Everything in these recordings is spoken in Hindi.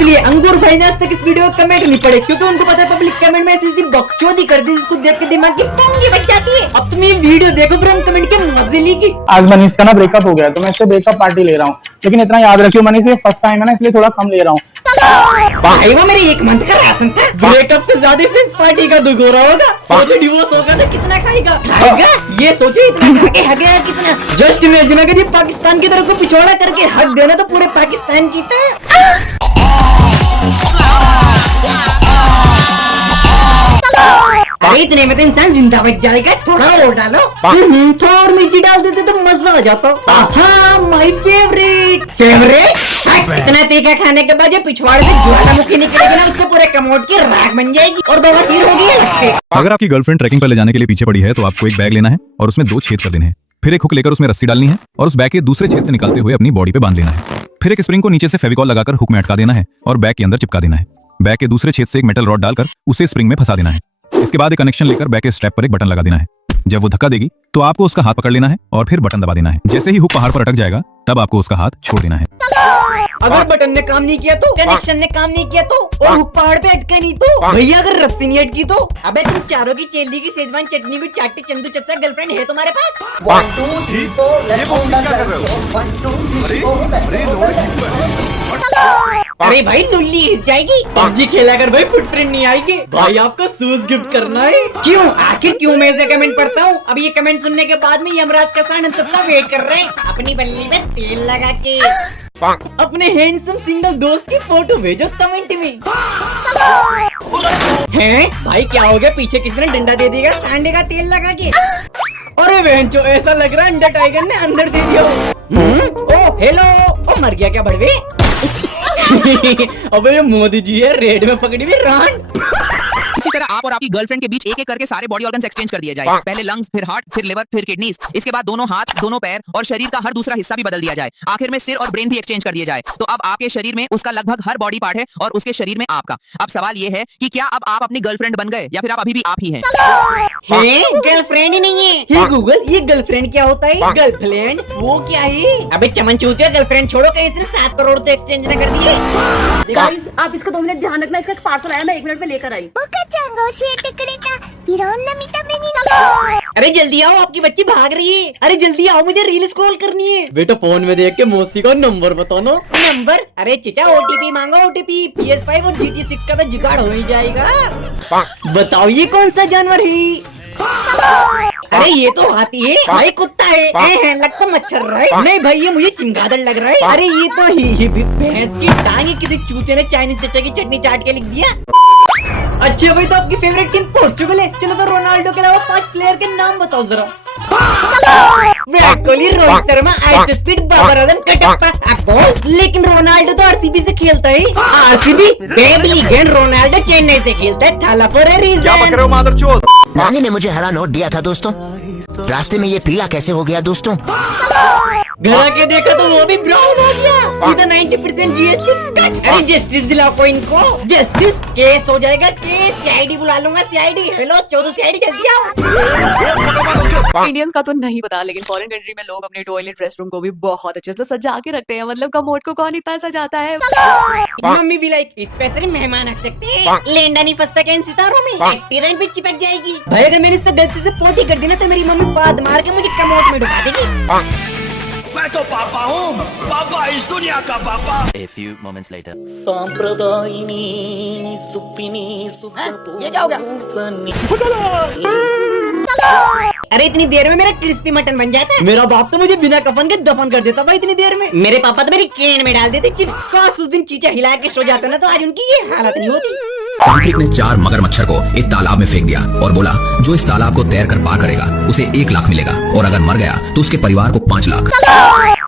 इसलिए अंगूर भाई ने आज तक इस वीडियो का कमेंट नहीं पढ़े, क्योंकि उनको पता है पब्लिक कमेंट में ऐसी बकचोदी करती है जिसको देख के दिमाग की पोंगी बच जाती है। अब तुम ये वीडियो देखो फिर हम कमेंट के मजे लीजिए। आज मनीष का ना ब्रेकअप हो गया तो मैं इससे ब्रेकअप पार्टी ले रहा हूँ, लेकिन इतना याद रखियो मनीष ये फर्स्ट टाइम है ना, इसलिए थोड़ा कम ले रहा हूँ। भाई वो मेरे 1 मंथ का राशन था। ब्रेकअप से ज्यादा से इस पार्टी का दुख हो रहा होगा। सोचो डिवोर्स होगा तो कितना खाएगा, ये सोचो इतना खा के हगेगा कितना। जस्ट इमेजिन अगर ये पाकिस्तान की तरफ को पिछोड़ा करके हक देना तो पूरे पाकिस्तान जीता है। अरे इतने में तो इंसान जिंदा बच जाएगा, थोड़ा और डालो। थोड़ा और मिर्ची डाल देते तो मजा आ जाता। My favourite. इतना तीखा खाने के बाद जो पिछवाड़े से ज्वालामुखी निकलेगी ना, उससे पूरे कमोड की राख बन जाएगी और बवासीर होगी अलग से। अगर आपकी गर्लफ्रेंड ट्रैकिंग पर ले जाने के लिए पीछे पड़ी है तो आपको एक बैग लेना है और उसमें 2 छेद कर देने हैं। फिर एक हुक लेकर उसमें रस्सी डालनी है और उस बैग के दूसरे छेद से निकालते हुए अपनी बॉडी पे बांध लेना है। फिर एक स्प्रिंग को नीचे से फेविकॉल लगाकर हुक में अटका देना है और बैग के अंदर चिपका देना है। बैग के दूसरे छेद से एक मेटल रॉड डालकर उसे स्प्रिंग में फंसा देना है। इसके बाद एक कनेक्शन लेकर बैग के स्ट्रैप पर एक बटन लगा देना है। जब वो धक्का देगी तो आपको उसका हाथ पकड़ लेना है और फिर बटन दबा देना है। जैसे ही हुक पहाड़ पर अटक जाएगा तब आपको उसका हाथ छोड़ देना है। अगर बटन ने काम नहीं किया तो, कनेक्शन ने काम नहीं किया तो, और हुक पहाड़ पे अटका नहीं तो, भैया अगर रस्सी नहीं अटकी तो, अबे तुम चारों की चेली की सेजवान चटनी को चाटते चंदू चचा गर्लफ्रेंड है तुम्हारे पास? 1 2 3 4 अरे भाई लुल्ली हिस जाएगी। पबजी खेला कर भाई फुटप्रिंट नहीं आएगी। भाई आपको शूज गिफ्ट करना है। क्यों आखिर क्यों मैं ऐसे कमेंट पढ़ता हूँ? अब ये कमेंट सुनने के बाद में यमराज का साइन हम सबका वेट कर रहे हैं। अपनी बल्ली में तेल लगा के अपने हैंडसम सिंगल दोस्त की फोटो भेजो कमेंट में। हैं भाई क्या हो गया? पीछे किसी ने डंडा दे देगा सांडे का तेल लगा के। अरे बहनचो ऐसा लग रहा है अंडर टाइगर ने अंदर दे दिया। ओ हेलो, ओ मर गया क्या बड़वे? अबे ये मोदी जी है, रेड में पकड़ी हुई रान। इसी तरह आप और आपकी गर्लफ्रेंड के बीच एक एक करके सारे बॉडी ऑर्गन्स एक्सचेंज कर दिए जाए। पहले लंग्स, फिर हार्ट, फिर लिवर, फिर किडनीज। इसके बाद दोनों हाथ, दोनों पैर और शरीर का हर दूसरा हिस्सा भी बदल दिया जाए। आखिर में सिर और ब्रेन भी एक्सचेंज कर दिए जाए। तो अब आपके शरीर में उसका लगभग हर बॉडी पार्ट है और उसके शरीर में आपका। अब सवाल ये है कि क्या अब आप अपनी गर्लफ्रेंड बन गए या फिर आप अभी भी आप ही हैं? गर्लफ्रेंड ही नहीं है। हे गूगल, ये गर्लफ्रेंड क्या होता है? गर्लफ्रेंड वो क्या है? अबे चमन चूतिया, गर्लफ्रेंड छोड़ो, कहीं इसने 7 करोड़ तो एक्सचेंज न कर दिए। गाइस आप इसका 2 मिनट ध्यान रखना, इसका एक पार्सल आया, मैं 1 मिनट में लेकर आई। अरे जल्दी आओ, आपकी बच्ची भाग रही है। अरे जल्दी आओ, मुझे रील स्क्रॉल करनी है। बेटा फोन में देख के मौसी का नंबर बताना। नंबर? अरे चिचा OTP मांगो, OTP। PS5 और GT6 का तो जुगाड़ हो ही जाएगा। बताओ ये कौन सा जानवर है? अरे ये तो हाथी है भाई, कुत्ता है लगता मच्छर रहा है। नहीं भाई ये मुझे चिमगादड़ लग रहा है। अरे ये तो ही भैंस की टांग, किसी चूचे ने चाइनीज चचा की चटनी चाट के लिख दिया। अच्छा भाई तो आपकी फेवरेट टीम पोर्चुगल है। चलो तो रोनाल्डो के अलावा 5 प्लेयर के नाम बताओ जरा। Virat Kohli, Rohit Sharma, ice speed, Babar Azam, Kattappa. लेकिन रोनाल्डो तो RCB से खेलता है। RCB बेबी रोनाल्डो चेन्नई से खेलता है। थाला फॉर अ रीजन। नानी ने मुझे हरा नोट दिया था दोस्तों, रास्ते में ये पीला कैसे हो गया दोस्तों? घर आके देखा तो वो भी ब्राउन हो गया। सीधा 90% GST कट। अरे जस्टिस दिलाओ को इनको, जस्टिस। केस हो जाएगा केस। CID बुला लूंगा, CID। हेलो 14 CID जल्दी आओ। इंडियंस का तो नहीं पता, लेकिन फॉरेन कंट्री में लोग अपने टॉयलेट रेस्टरूम को भी बहुत अच्छे से सजा के रखते हैं। मतलब कमोड को कौन इतना सजाता है? मम्मी भी लाइक इस पैसे मेहमान आ सकते हैं। लेंडा नहीं फंसता क्या इन सितारों में? टिरन पे चिपक जाएगी। भाई अगर मैंने इससे गलती से पोटी कर दी ना तो मेरी मम्मी बात मार के मुझे कमोड में डुबा देगी। मैं तो पापा हूँ, पापा इस दुनिया का पापा। A few moments later. सांप्रदायिनी सुप्पिनी ये क्या हो गया? अरे इतनी देर में मेरा क्रिस्पी मटन बन जाता है। मेरा बाप तो मुझे बिना कफन के दफन कर देता भाई इतनी देर में। मेरे पापा तो मेरी कैन में डाल देते चिप्स। काश उस दिन चीचा हिला के सो जाता ना तो आज उनकी ये हालत नहीं होती। तांत्रिक ने 4 मगरमच्छर को एक तालाब में फेंक दिया और बोला जो इस तालाब को तैर कर पार करेगा उसे 1 लाख मिलेगा और अगर मर गया तो उसके परिवार को 5 लाख।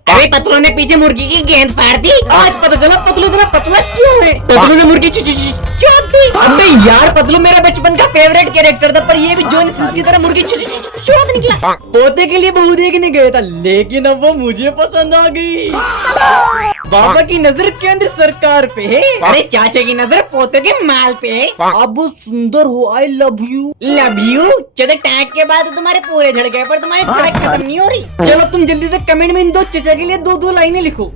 अरे पतलू ने पीछे मुर्गी की गेंद फाड़ दी। आज पता चला पतलू इतना पतला क्यों है। पतलू ने मुर्गी चोट दी। अबे यार पतलू मेरा बचपन का फेवरेट कैरेक्टर था, पर ये भी जॉन सिंस की तरह मुर्गी चोट निकला। पोते के लिए बहू देखने गया था, लेकिन अब वो मुझे पसंद आ गई। बाबा की नजर केंद्र सरकार पे है। अरे चाचा की नजर पोते के माल पे है। अब वो सुंदर हो, I love you. Love you चलो टैग के बाद तुम्हारे पूरे झड़ गए, पर तुम्हारी धड़क खत्म नहीं हो रही। चलो तुम जल्दी से कमेंट में इन 2 चचा के लिए 2-2 लाइनें लिखो।